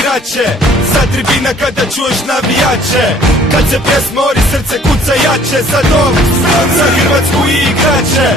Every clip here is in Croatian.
igrače. Sa tribina kada čuješ navijače, kad se pjesma ori srce kuca jače. Za dom, za Hrvatsku i igrače,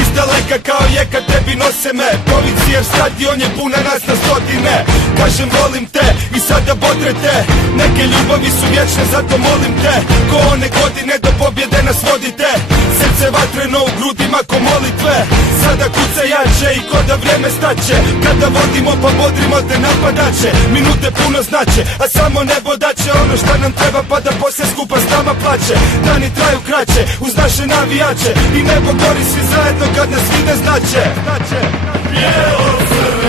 iz daleka kao jeka tebi nose me. Povicijev stadion je puna nas na stotine. Kažem volim te i sada bodre te, neke ljubavi su vječne zato molim te. Ko one godine do pobjede nas vodite, srce vatreno u grudima ko molitve. Sada kuca jače i ko da vrijeme staće, kada vodimo pa bodrimo te napadače. Minute puno znače, a samo nebo daće ono šta nam treba pa da poslije skupa s nama plaće. Dani traju kraće uz naše navijače i nebo gori svi zajedno kad nas vide znače. Bijelo crveno